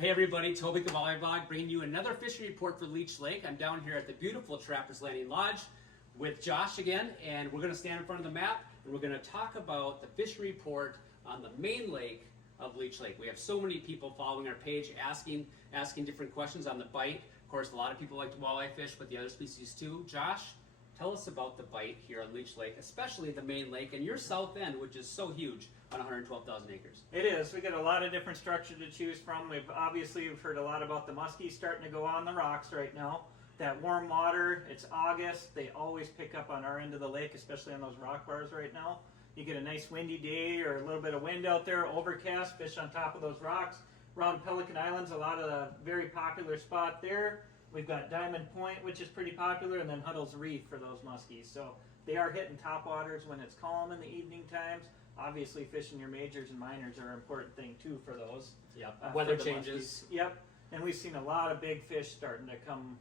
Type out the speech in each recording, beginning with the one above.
Hey everybody, Toby the Walleye Vlog bringing you another fishing report for Leech Lake. I'm down here at the beautiful Trappers Landing Lodge with Josh again, and we're going to stand in front of the map and we're going to talk about the fishing report on the main lake of Leech Lake. We have so many people following our page asking different questions on the bite. Of course, a lot of people like to walleye fish, but the other species too. Josh, tell us about the bite here on Leech Lake, especially the main lake and your south end, which is so huge on 112,000 acres. It is. We got a lot of different structure to choose from. We've heard a lot about the muskies starting to go on the rocks right now. That warm water, it's August, they always pick up on our end of the lake, especially on those rock bars right now. You get a nice windy day or a little bit of wind out there, overcast, fish on top of those rocks. Around Pelican Island's a lot of the very popular spot there. We've got Diamond Point, which is pretty popular, and then Huddle's Reef for those muskies. So they are hitting top waters when it's calm in the evening times. Obviously, fishing your majors and minors are an important thing too for those. Yep. Weather changes. Muskies. Yep. And we've seen a lot of big fish starting to come,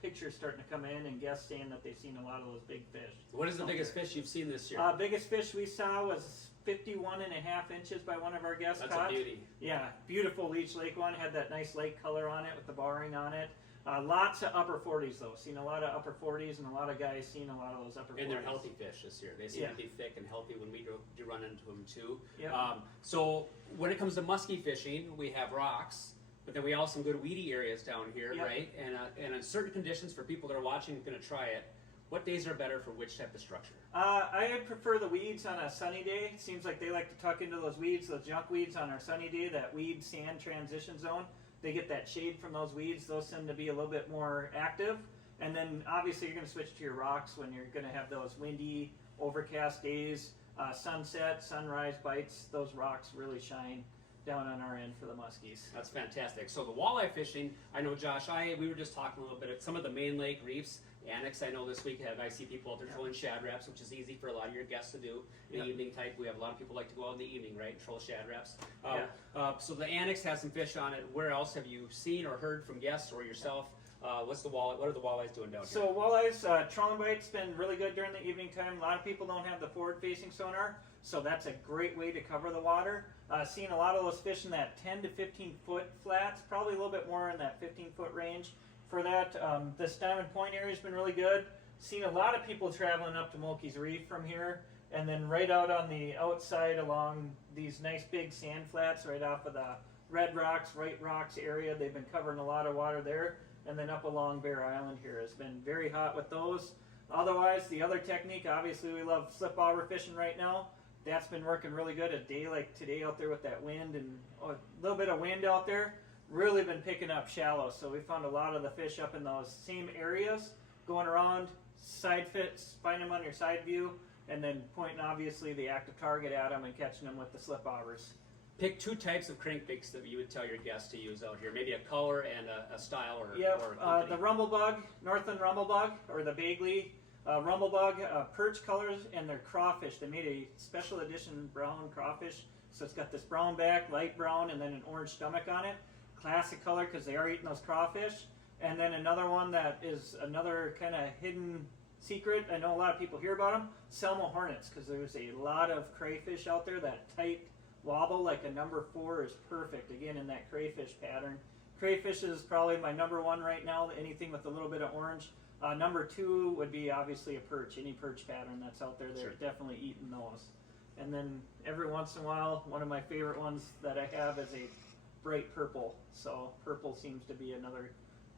pictures starting to come in, and guests saying that they've seen a lot of those big fish. What is the biggest fish you've seen this year? Biggest fish we saw was 51.5 inches by one of our guests. That's caught. a beauty. Yeah, beautiful Leech Lake one. Had that nice lake color on it with the barring on it. Lots of upper 40s though. Seen a lot of upper 40s, and a lot of guys seen a lot of those upper 40s. And they're healthy fish this year. They seem to be thick and healthy when we do run into them too. Yep. So when it comes to muskie fishing, we have rocks, but then we also have some good weedy areas down here, Yep. right? And in certain conditions, for people that are watching and going to try it, what days are better for which type of structure? I prefer the weeds on a sunny day. It seems like they like to tuck into those weeds, those junk weeds on our sunny day, that weed sand transition zone. They get that shade from those weeds. Those tend to be a little bit more active. And then obviously you're going to switch to your rocks when you're going to have those windy, overcast days. Sunset, sunrise bites, those rocks really shine down on our end for the muskies. That's fantastic. So the walleye fishing, I know Josh, we were just talking a little bit at some of the main lake reefs. Annex, I know this week I see people out there trolling shad raps, which is easy for a lot of your guests to do. In the evening type, we have a lot of people like to go out in the evening, right, and troll shad raps. So the Annex has some fish on it. Where else have you seen or heard from guests or yourself? What are the walleyes doing down here? So walleyes, trolling bite's been really good during the evening time. A lot of people don't have the forward-facing sonar, so that's a great way to cover the water. Seeing a lot of those fish in that 10 to 15 foot flats, probably a little bit more in that 15 foot range. For that, this Diamond Point area has been really good. Seen a lot of people traveling up to Mulkey's Reef from here, and then right out on the outside along these nice big sand flats right off of the Red Rocks, White Rocks area. They've been covering a lot of water there. And then up along Bear Island here has been very hot with those. Otherwise, the other technique, obviously we love slip auger fishing right now. That's been working really good. A day like today out there with that wind and a little bit of wind out there, really been picking up shallow. So we found a lot of the fish up in those same areas, going around, side fits, find them on your side view, and then pointing obviously the active target at them and catching them with the slip augers. Pick two types of crankbaits that you would tell your guests to use out here. Maybe a color and a style or Yep, or a company. the rumblebug, Northland rumblebug, or the Bagley rumblebug, perch colors, and they're crawfish. They made a special edition brown crawfish, so it's got this brown back, light brown, and then an orange stomach on it. Classic color because they are eating those crawfish. And then another one that is another kind of hidden secret. I know a lot of people hear about them. Selma hornets, because there's a lot of crayfish out there. That tight wobble like a number 4 is perfect, again, in that crayfish pattern. Crayfish is probably my number 1 right now, anything with a little bit of orange. Number 2 would be obviously a perch. Any perch pattern that's out there, they're definitely eating those. And then every once in a while, one of my favorite ones that I have is a bright purple. So purple seems to be another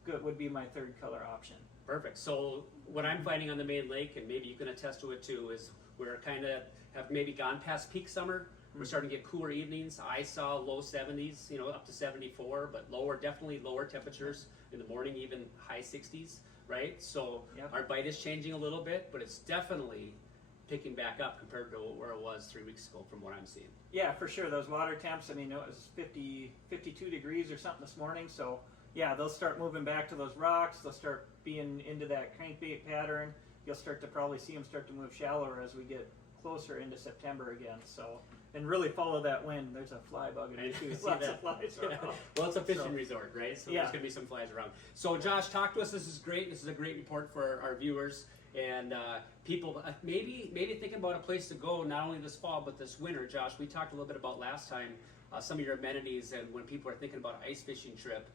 good, would be my third color option. Perfect. So what I'm finding on the main lake, and maybe you can attest to it too, is we're kind of have maybe gone past peak summer. We're starting to get cooler evenings. I saw low 70s, up to 74, but definitely lower temperatures in the morning, even high 60s, right? So our bite is changing a little bit, but it's definitely picking back up compared to where it was 3 weeks ago from what I'm seeing. Yeah, for sure. Those water temps, I mean, it was 52 degrees or something this morning, so yeah, they'll start moving back to those rocks. They'll start being into that crankbait pattern. You'll start to probably see them start to move shallower as we get closer into September again. So, and really follow that wind. There's a fly bug in it too. Lots of flies around. Well, it's a fishing resort, right? So there's going to be some flies around. So Josh, talk to us. This is great. This is a great report for our viewers and people. Maybe thinking about a place to go not only this fall but this winter. Josh, we talked a little bit about last time some of your amenities, and when people are thinking about an ice fishing trip,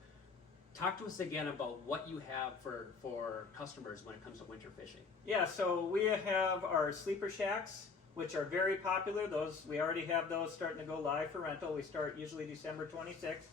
talk to us again about what you have for customers when it comes to winter fishing. Yeah, so we have our sleeper shacks, which are very popular. Those we already have those starting to go live for rental. We start usually December 26th.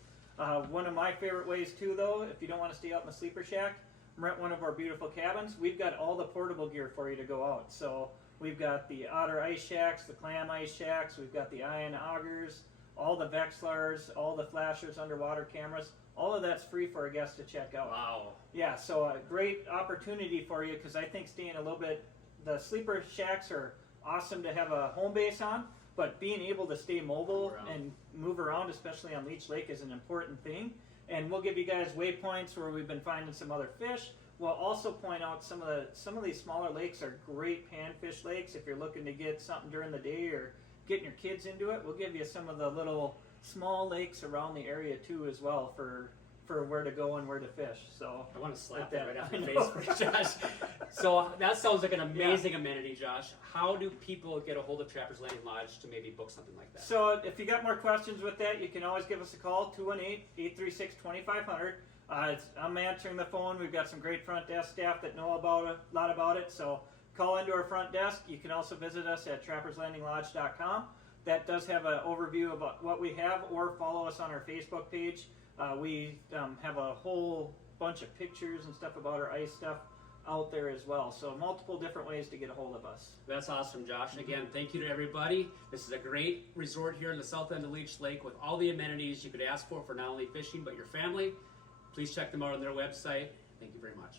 One of my favorite ways too, though, if you don't want to stay out in the sleeper shack, rent one of our beautiful cabins. We've got all the portable gear for you to go out. So we've got the otter ice shacks, the clam ice shacks, we've got the iron augers, all the Vexlars, all the flashers, underwater cameras. All of that's free for our guests to check out. Wow. Yeah, so a great opportunity for you, because I think staying a little bit, the sleeper shacks are awesome to have a home base on, but being able to stay mobile and move around, especially on Leech Lake, is an important thing. And we'll give you guys waypoints where we've been finding some other fish. We'll also point out some of these smaller lakes are great panfish lakes. If you're looking to get something during the day or getting your kids into it, we'll give you some of the little small lakes around the area too as well for where to go and where to fish. So I want to slap like that that. right off your face, for Josh. So that sounds like an amazing amenity, Josh. How do people get a hold of Trappers Landing Lodge to maybe book something like that? So if you got more questions with that, you can always give us a call, 218-836-2500. I'm answering the phone. We've got some great front desk staff that know a lot about it. So call into our front desk. You can also visit us at trapperslandinglodge.com. That does have an overview of what we have, or follow us on our Facebook page. We have a whole bunch of pictures and stuff about our ice stuff out there as well. So multiple different ways to get a hold of us. That's awesome, Josh. Again, thank you to everybody. This is a great resort here in the south end of Leech Lake with all the amenities you could ask for not only fishing but your family. Please check them out on their website. Thank you very much.